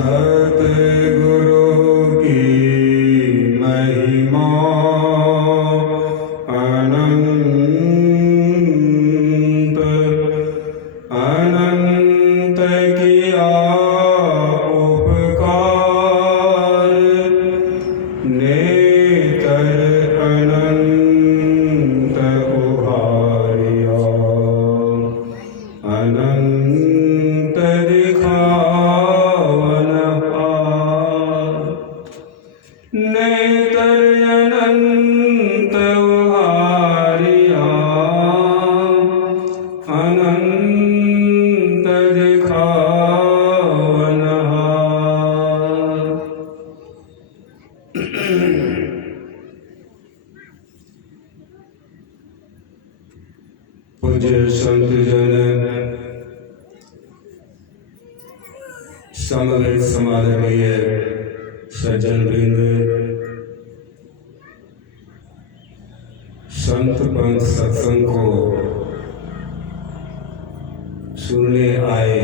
सतगुरु की महिमा अनंत अनंत किया उपकार नेतर अनंत उभारिया अनंत दिखावन हार नेतर अनंत उभारिया अनंत दिखावन हार। पूज्य संत जन समवेत समादरणीय सज्जन वृंद संत पंथ सत्संग को सुनने आए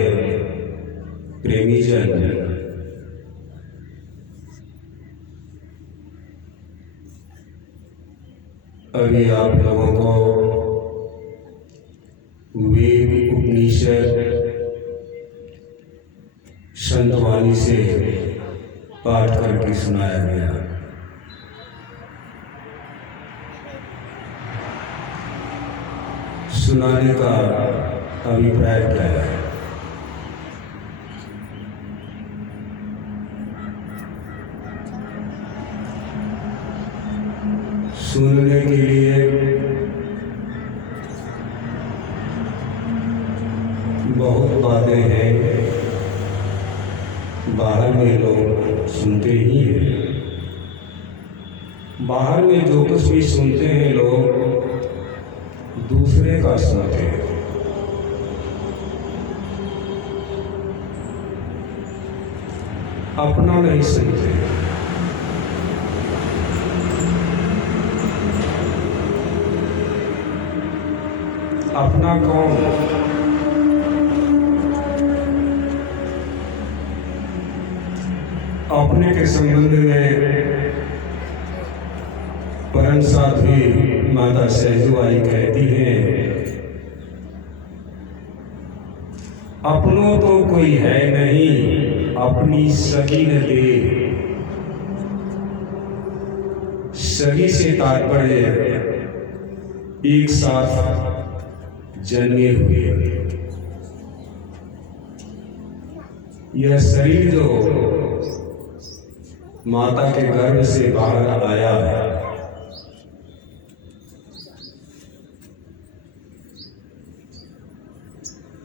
प्रेमी जन, अभी आप लोगों को वेद उपनिषद संतवाणी से पाठ करके सुनाया गया। सुनाने का अभिप्राय क्या है? सुनने के लिए बहुत बातें हैं, बाहर में लोग सुनते ही हैं। बाहर में जो कुछ भी सुनते हैं लोग दूसरे का सुनते हैं। अपना नहीं सुनते। अपना कौन? अपने के संबंध में परम साध्वी माता सहजवाई कहती हैं, अपनों तो कोई है नहीं, अपनी सगी न दे। सगी से तात्पर्य एक साथ जन्मे हुए। यह शरीर जो माता के गर्भ से बाहर आया है,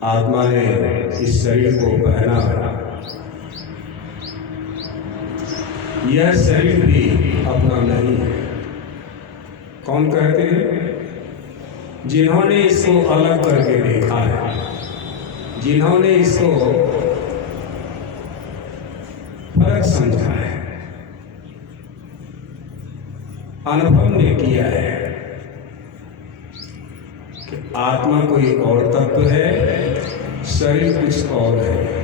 आत्मा ने इस शरीर को पहना। यह शरीर भी अपना नहीं है। कौन कहते हैं? जिन्होंने इसको अलग करके देखा है, जिन्होंने इसको फर्क समझा है, अनुभव ने किया है कि आत्मा कोई और तत्व है, शरीर कुछ और है।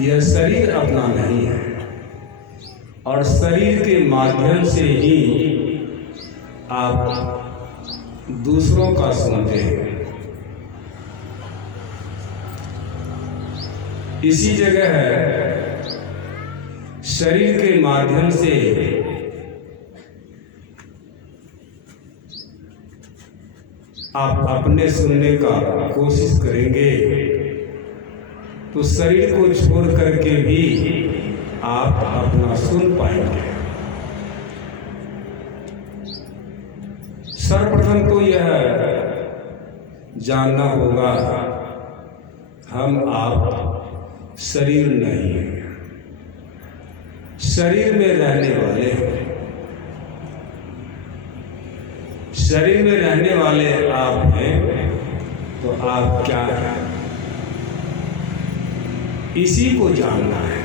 यह शरीर अपना नहीं है और शरीर के माध्यम से ही आप दूसरों का सुनते हैं। इसी जगह है शरीर के माध्यम से आप अपने सुनने का कोशिश करेंगे तो शरीर को छोड़ करके भी आप अपना सुन पाएंगे। सर्वप्रथम तो यह जानना होगा, हम आप शरीर नहीं हैं, शरीर में रहने वाले हैं। शरीर में रहने वाले आप हैं, तो आप क्या हैं, इसी को जानना है।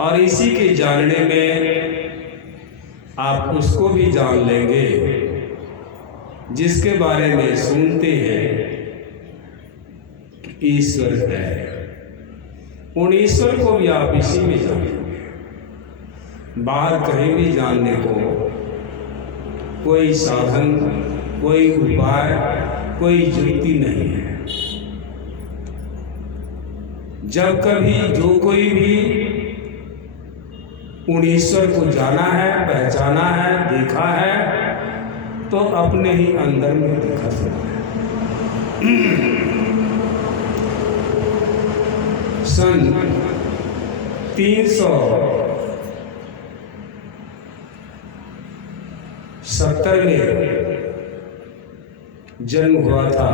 और इसी के जानने में आप उसको भी जान लेंगे जिसके बारे में सुनते हैं ईश्वर है। उन ईश्वर को भी आप इसी में जानेंगे। बाहर कहीं भी जानने को कोई साधन, कोई उपाय, कोई युक्ति नहीं है। जब कभी जो कोई भी उन ईश्वर को जाना है, पहचाना है, देखा है, तो अपने ही अंदर में देखा सकता है। सन 370 में जन्म हुआ था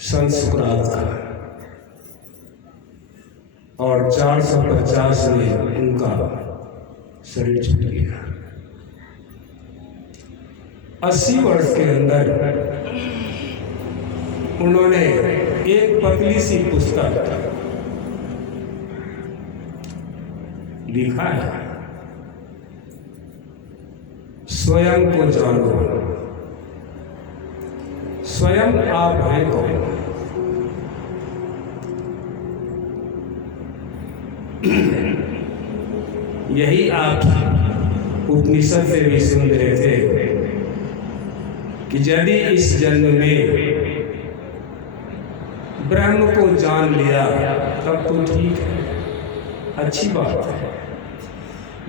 संत सुकरात का, और 450 में उनका शरीर छूट गया। 80 वर्ष के अंदर उन्होंने एक पतली सी पुस्तक लिखा है, स्वयं को जानो। स्वयं आप हैं कौन? यही आप उपनिषद से भी सुन रहे थे कि यदि इस जन्म में ब्रह्म को जान लिया तब तो ठीक है, अच्छी बात है।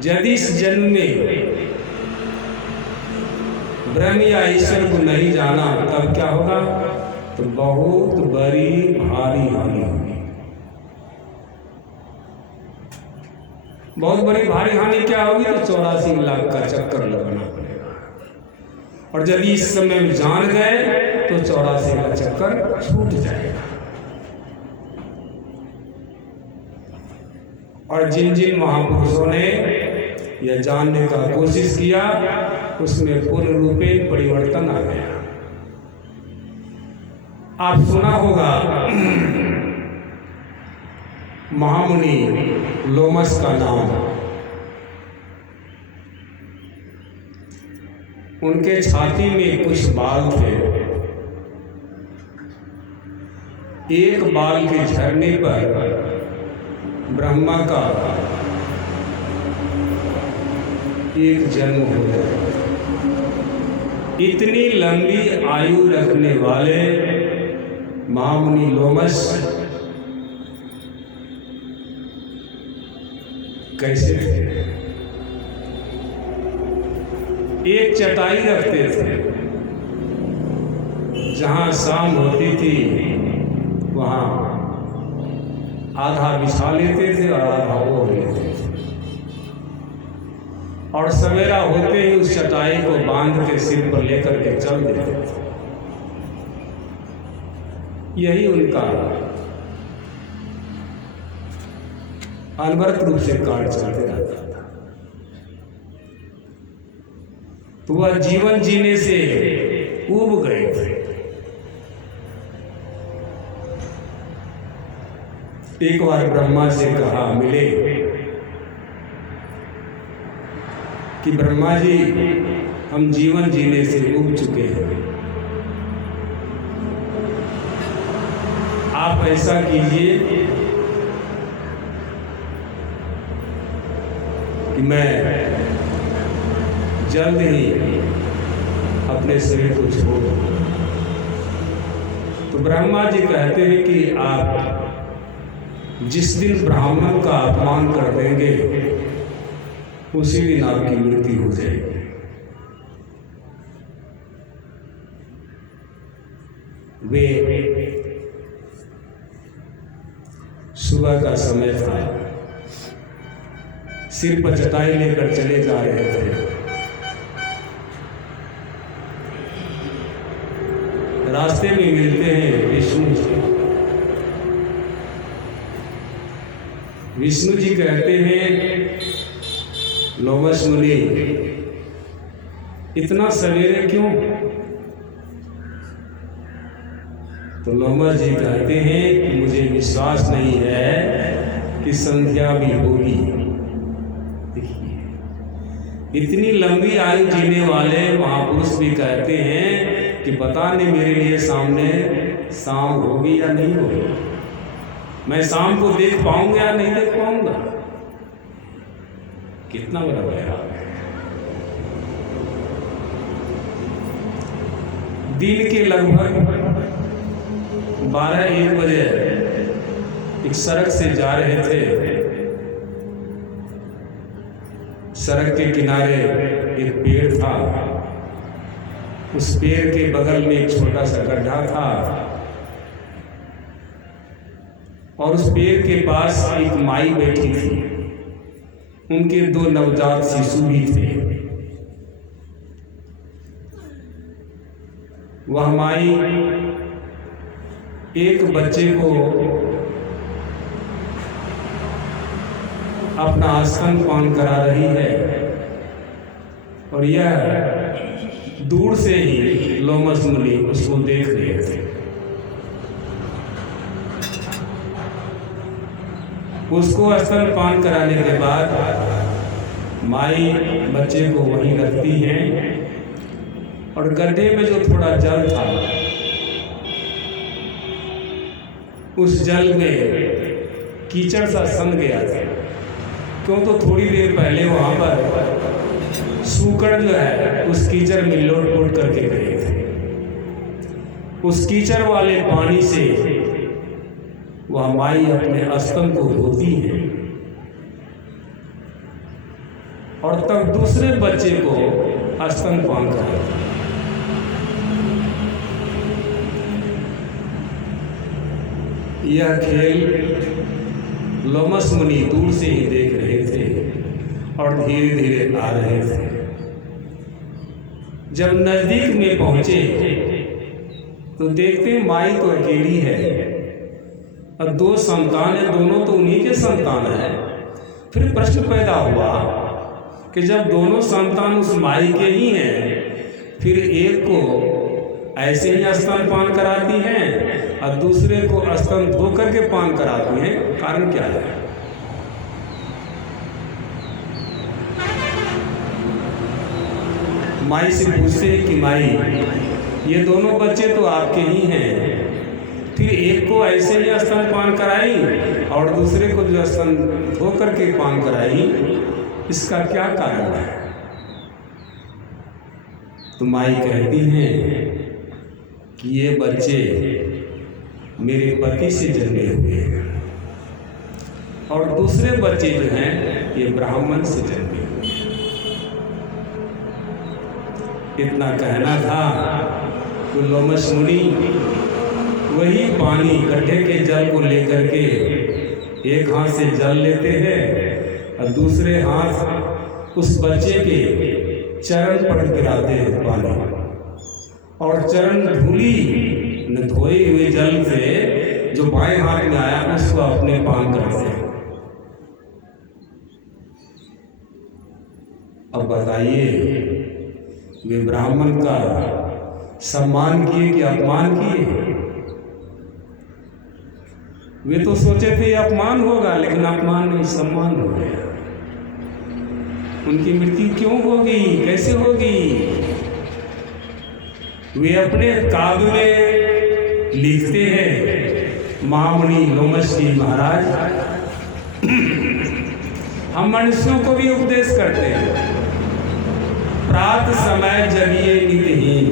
यदि इस जन्म में ब्रह्म या ईश्वर को नहीं जाना तब क्या होगा? तो बहुत बड़ी भारी हानि होगी। बहुत बड़ी भारी हानि क्या होगी? तो 84 लाख का चक्कर लगाना पड़ेगा। और यदि इस समय में जान गए तो 84 का चक्कर छूट जाएगा। और जिन जिन महापुरुषों ने यह जानने का कोशिश किया उसमें पूर्ण रूपे परिवर्तन आ गया। आप सुना होगा महामुनि लोमस का नाम। उनके छाती में कुछ बाल थे। एक बाल के झड़ने पर ब्रह्मा का एक जन्म हो गया। इतनी लंबी आयु रखने वाले महामुनि लोमस कैसे थे? एक चटाई रखते थे, जहां शाम होती थी वहां आधा बिछा लेते थे और आधा ओढ़ लेते थे, और सवेरा होते ही उस चटाई को बांध के सिर पर लेकर के चल देते थे। यही उनका अनवरत रूप से कार्य चलते रहता था। तो वह जीवन जीने से ऊब गए थे। एक बार ब्रह्मा से कहा, मिले कि ब्रह्मा जी, हम जीवन जीने से ऊब चुके हैं, आप ऐसा कीजिए कि मैं जल्द ही अपने शरीर को छोड़ दूं। तो ब्रह्मा जी कहते हैं कि आप जिस दिन ब्राह्मण का अपमान कर देंगे उसी दिन आपकी मृत्यु हो जाएगी। वे सुबह का समय था, सिर पर चटाई लेकर चले जा रहे थे। रास्ते में मिलते हैं विष्णु जी। विष्णु जी कहते हैं, लोमस मुनि, इतना सवेरे क्यों? तो लोमस जी कहते हैं कि मुझे विश्वास नहीं है कि संध्या भी होगी। देखिए, इतनी लंबी आयु जीने वाले महापुरुष भी कहते हैं कि पता नहीं मेरे लिए सामने शाम होगी या नहीं होगी, मैं शाम को देख पाऊंगा या नहीं देख पाऊंगा। कितना बड़ा बहराव है। दिन के लगभग 12-1 बजे एक सड़क से जा रहे थे। सड़क के किनारे एक पेड़ था, उस पेड़ के बगल में एक छोटा सा गड्ढा था और उस पेड़ के पास एक माई बैठी थी, उनके 2 नवजात शिशु भी थे। वह माई एक बच्चे को अपना स्तनपान करा रही है और यह दूर से ही लोमस मुनि उसको देख रहे थे। उसको स्तनपान कराने के बाद माई बच्चे को वहीं रखती है और गड्ढे में जो थोड़ा जल था, उस जल में कीचड़ सा सन गया था। क्यों, तो थोड़ी देर पहले वहां पर सूकड़ जो है उस कीचड़ में लोट-पोट करके गए थे। उस कीचड़ वाले पानी से वह माई अपने स्तन को धोती है और तब दूसरे बच्चे को स्तनपान कराती है। यह खेल लोमस मुनि दूर से ही देख रहे थे और धीरे धीरे आ रहे थे। जब नजदीक में पहुंचे तो देखते माई तो अकेली है और 2 संतान है, दोनों तो उन्हीं के संतान है। फिर प्रश्न पैदा हुआ कि जब दोनों संतान उस माई के ही हैं, फिर एक को ऐसे ही स्तनपान कराती हैं और दूसरे को स्तन धो करके पान कराती हैं, कारण क्या है? माई से पूछते हैं कि माई, ये दोनों बच्चे तो आपके ही हैं, फिर एक को ऐसे ही स्तनपान कराई और दूसरे को जो स्तन धो करके पान कराई, इसका क्या कारण है? तो माई कहती हैं कि ये बच्चे मेरे पति से जन्मे हुए हैं और दूसरे बच्चे जो हैं ये ब्राह्मण से जन्मे हुए हैं। इतना कहना था तो लोमस मुनि वही पानी, गड्ढे के जल को लेकर के एक हाथ से जल लेते हैं और दूसरे हाथ उस बच्चे के चरण पर गिराते हैं पानी और चरण धूली न धोए हुए जल से जो बाएं हाथ में आया उसको अपने पान करते हैं। अब बताइए, वे ब्राह्मण का सम्मान किए कि अपमान किए? वे तो सोचे थे अपमान होगा, लेकिन अपमान नहीं, सम्मान हो गया। उनकी मृत्यु क्यों होगी, कैसे होगी? वे अपने काव्य में लिखते हैं, महामुनि लोमस जी महाराज, हम मनुष्यों को भी उपदेश करते हैं, प्रात समय जगिए नितहीन,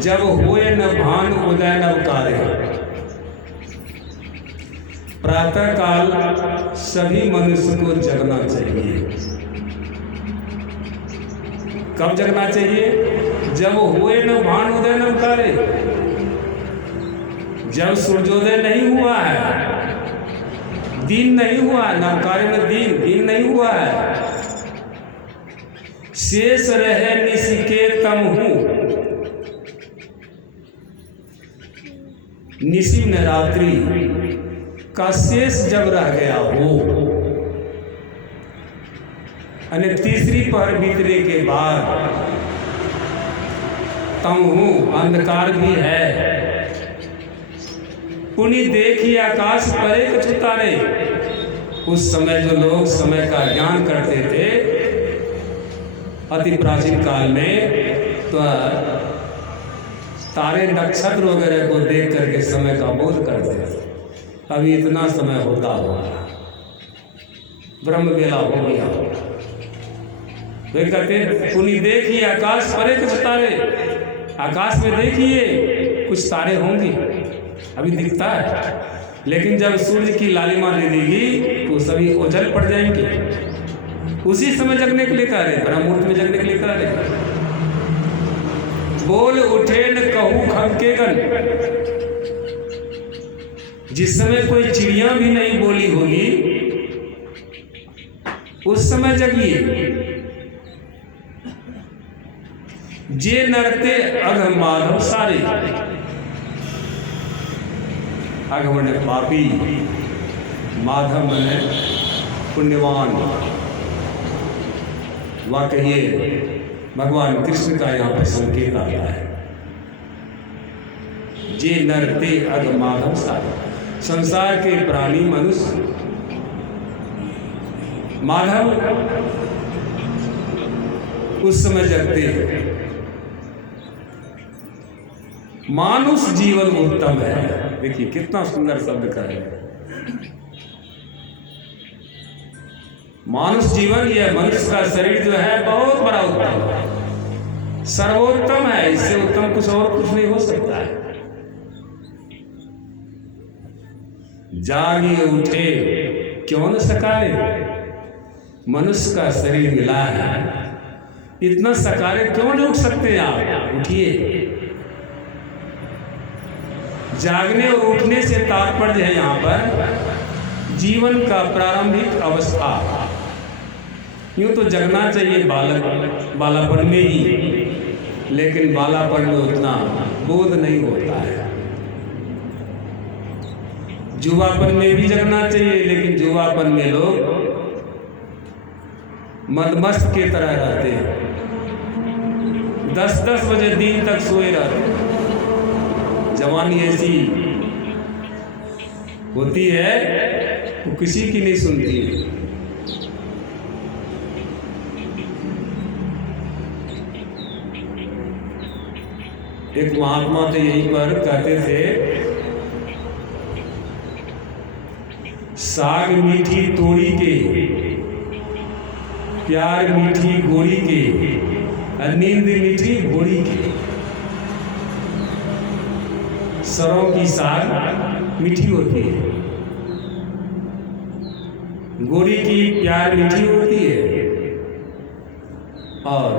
जब होए न भान उदय न कार्य। प्रातः काल सभी मनुष्य को जगना चाहिए। कब जगना चाहिए? जब हुए न भान उदय न कार्य, जब सूर्योदय नहीं हुआ है, दिन नहीं हुआ है, न कार्य में दिन नहीं हुआ है, शेष रहे निशिके तमहु, निशि में रात्रि का शेष जब रह गया हो, अने तीसरी पहर बीतने के बाद तमहु अंधकार भी है, पुनि देखी आकाश परे कछु तारे। उस समय जो लोग समय का ज्ञान करते थे अति प्राचीन काल में, तो तारे नक्षत्र वगैरह को देख करके समय का बोध करते हैं। अभी इतना समय होता होगा, ब्रह्म वेला हो गया। वे कहते पुनि देखिए आकाश परे कुछ तारे, आकाश में देखिए कुछ तारे होंगे, अभी दिखता है, लेकिन जब सूर्य की लालिमा दे देगी तो सभी ओझल पड़ जाएंगे। उसी समय जगने के लिए कह रहे, ब्रह्म मुहूर्त में जगने के लिए कह रहे। बोल उठे न कहूँ खग के गन, जिस समय कोई चिड़िया भी नहीं बोली होगी उस समय जगिए। जे नरते अघ माधव सारे, अघ मने पापी, माधव मने पुण्यवान। वह कहिए भगवान कृष्ण का यहाँ पर संकेत आता है। जे नरते अघ माधव सारे, संसार के प्राणी मनुष्य माधव उस समय जगते हैं। मानुष जीवन उत्तम है। देखिए कितना सुंदर शब्द का है मानुष जीवन। यह मनुष्य का शरीर जो है बहुत बड़ा उत्तम है, सर्वोत्तम है। इससे उत्तम कुछ और कुछ नहीं हो सकता है। जागिए उठे क्यों न सकारे, मनुष्य का शरीर मिला है, इतना सकारे क्यों नहीं उठ सकते आप? उठिए। जागने और उठने से तात्पर्य है यहाँ पर जीवन का प्रारंभिक अवस्था। यूं तो जगना चाहिए बालापन में ही, लेकिन बालापन में उतना बोध नहीं होता है। जुवापन में भी जगना चाहिए, लेकिन जुवापन में लोग मदमस्त के तरह रहते हैं, 10-10 बजे दिन तक सोए रहते हैं। जवानी ऐसी होती है वो किसी की नहीं सुनती है। एक महात्मा थे यहीं पर कहते थे, साग मीठी तोड़ी के, प्यार मीठी गोरी के, नींद मीठी घोड़ी के। सरों की साग मीठी होती है, गोरी की प्यार मीठी होती है, और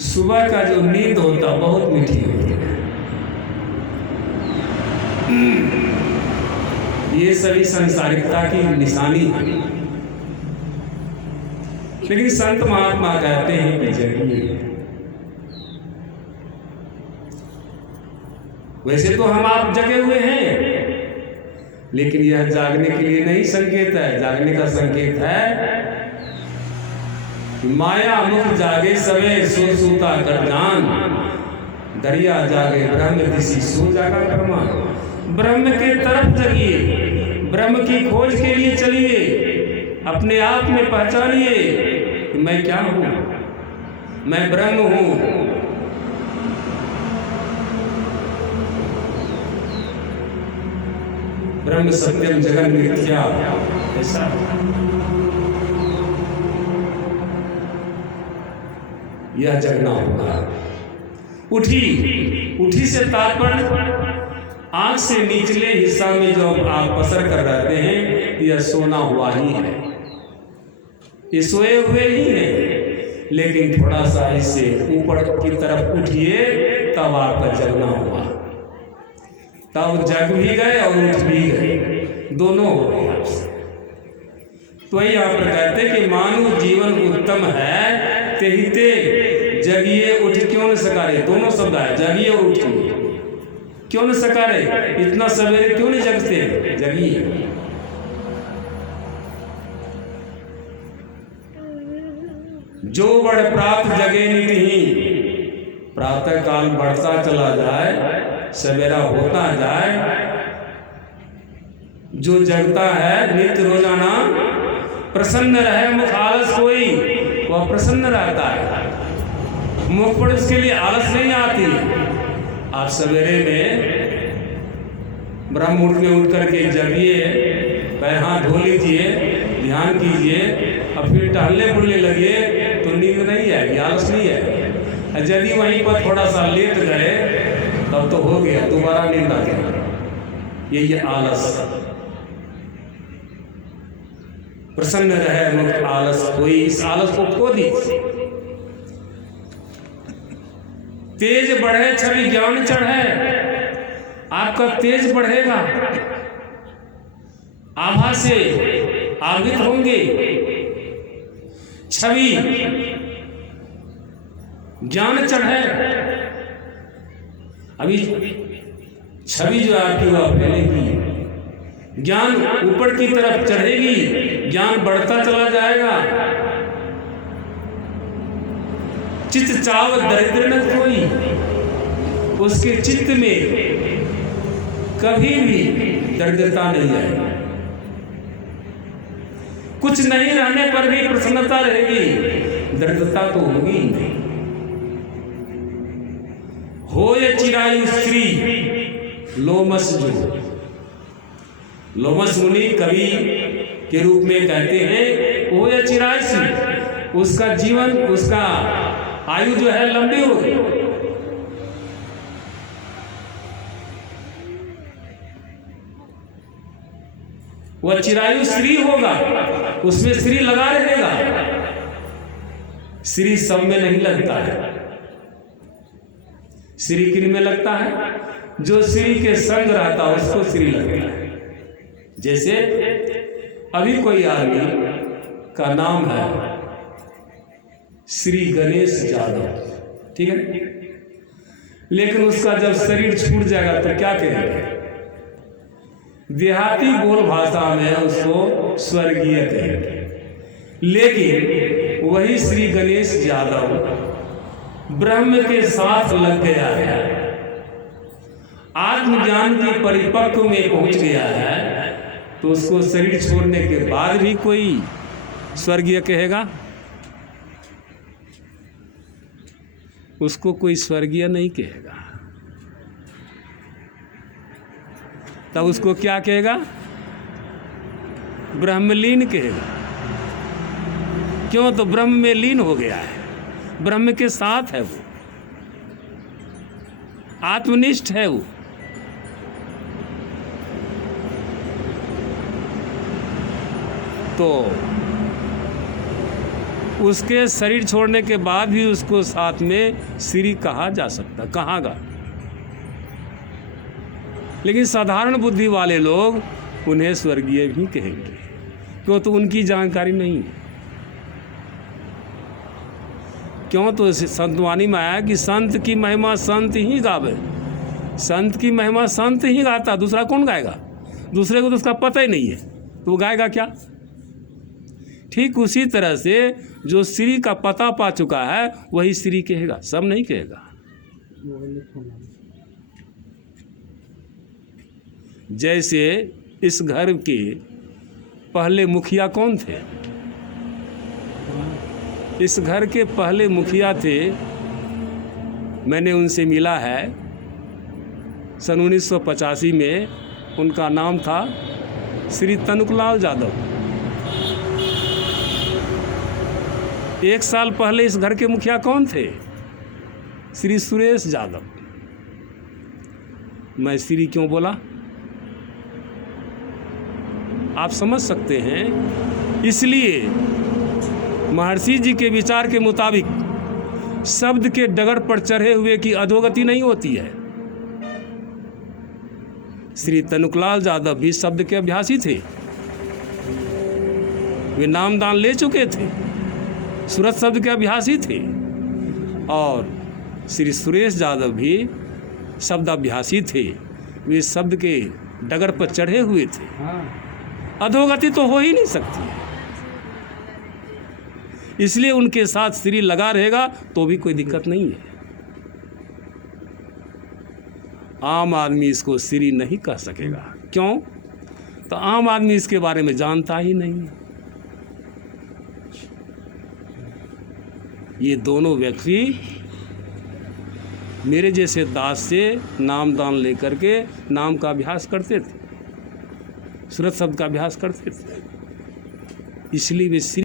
सुबह का जो नींद होता बहुत मीठी होती है। ये सभी संसारिकता की निशानी है। लेकिन संत महात्मा कहते हैं कि जगिए। वैसे तो हम आप जगे हुए हैं, लेकिन यह जागने के लिए नहीं संकेत है। जागने का संकेत है माया मुख जागे सवे, सो सूता कर जान, दरिया जागे ब्रह्म दिसी सो जागा परमान। ब्रह्म के तरफ जगिए, ब्रह्म की खोज के लिए चलिए, अपने आप में पहचानिए कि मैं क्या हूं, मैं ब्रह्म हूं। ब्रह्म सत्यम जगन मिथ्या, ऐसा यह जगना होगा। उठी से तात्पर्य आंख से निचले हिस्सा में जो आप पसर कर रहते हैं, यह सोना हुआ ही है, ये सोए हुए ही है। लेकिन थोड़ा सा इससे ऊपर की तरफ उठिए, तब आपका जगना हुआ। तब जग भी गए और उठ भी गए, दोनों हो गए आपसे। तो यहाँ पर कहते कि मानव जीवन उत्तम है, तेहिते जगिए उठ क्यों न सकारे। दोनों शब्द है, जगिए और उठिए। क्यों न सकारे, इतना सवेरे क्यों नहीं जगते? जगिए। जो बढ़ प्रात जगे निति, प्रातः काल बढ़ता चला जाए, सवेरा होता जाए। जो जगता है नित्य रोजाना, प्रसन्न रहे मुख आलस कोई, वह प्रसन्न रहता है। मुख पर उसके लिए आलस नहीं आती, आप सवेरे में ब्रह्म मुहूर्त में उठ करके जगिए, पैर हाथ धो लीजिए, ध्यान कीजिए, अब फिर टहलने बुलने लगे तो नींद नहीं है, आलस नहीं है। यदि वहीं पर थोड़ा सा लेट गए तब तो हो गया, दोबारा नींद आ गया। ये आलस। प्रसन्न रहे मुक्त आलस कोई, इस आलस को खो दीजिए। तेज बढ़े छवि ज्ञान चढ़े, आपका तेज बढ़ेगा, आभा से आवित होंगे, छवि ज्ञान चढ़े। अभी छवि जो आपकी वह फैलेगी, ज्ञान ऊपर की तरफ चढ़ेगी, ज्ञान बढ़ता चला जाएगा। चित्त चाव दरिद्र न कोई, उसके चित्त में कभी भी दरिद्रता नहीं आएगी। कुछ नहीं रहने पर भी प्रसन्नता रहेगी, दरिद्रता तो होगी ही नहीं। हो ये चिरायु स्त्री लोमस जो, लोमस मुनि कवि के रूप में कहते हैं, हो ये चिरायु स्त्री, उसका जीवन, उसका आयु जो है लंबी हो गई। वह चिरायु श्री होगा, उसमें श्री लगा रहेगा। श्री सब में नहीं लगता है। श्री किन में लगता है? जो श्री के संग रहता है उसको श्री लगता है। जैसे अभी कोई आदमी का नाम है श्री गणेश यादव, ठीक है, लेकिन उसका जब शरीर छूट जाएगा तो क्या कहेंगे? देहाती बोल भाषा में उसको स्वर्गीय कहेंगे। लेकिन वही श्री गणेश यादव ब्रह्म के साथ लग गया है, आत्मज्ञान की परिपक्व में पहुंच गया है, तो उसको शरीर छोड़ने के बाद भी कोई स्वर्गीय कहेगा? उसको कोई स्वर्गीय नहीं कहेगा। तब उसको क्या कहेगा? ब्रह्मलीन कहेगा। क्यों? तो ब्रह्म में लीन हो गया है, ब्रह्म के साथ है, वो आत्मनिष्ठ है वो। तो उसके शरीर छोड़ने के बाद भी उसको साथ में श्री कहा जा सकता, कहागा। लेकिन साधारण बुद्धि वाले लोग उन्हें स्वर्गीय भी कहेंगे, क्यों? तो उनकी जानकारी नहीं है। क्यों? तो संतवाणी में आया कि संत की महिमा संत ही गावे। संत की महिमा संत ही गाता, दूसरा कौन गाएगा? दूसरे को तो उसका पता ही नहीं है, तो वो गाएगा क्या? ठीक उसी तरह से जो श्री का पता पा चुका है वही श्री कहेगा, सब नहीं कहेगा। जैसे इस घर के पहले मुखिया कौन थे? इस घर के पहले मुखिया थे, मैंने उनसे मिला है सन 1985 में। उनका नाम था श्री तनुकलाल यादव। 1 साल पहले इस घर के मुखिया कौन थे? श्री सुरेश यादव। मैं श्री क्यों बोला आप समझ सकते हैं। इसलिए महर्षि जी के विचार के मुताबिक शब्द के डगर पर चढ़े हुए की अधोगति नहीं होती है। श्री तनुकलाल यादव भी शब्द के अभ्यासी थे, वे नामदान ले चुके थे, सूरत शब्द के अभ्यासी थे। और श्री सुरेश यादव भी शब्द अभ्यासी थे, वे शब्द के डगर पर चढ़े हुए थे। अधोगति तो हो ही नहीं सकती है, इसलिए उनके साथ श्री लगा रहेगा तो भी कोई दिक्कत नहीं है। आम आदमी इसको श्री नहीं कह सकेगा। क्यों? तो आम आदमी इसके बारे में जानता ही नहीं है। ये दोनों व्यक्ति मेरे जैसे दास से नाम दान लेकर के नाम का अभ्यास करते थे, सूरत शब्द का अभ्यास करते थे। इसलिए वे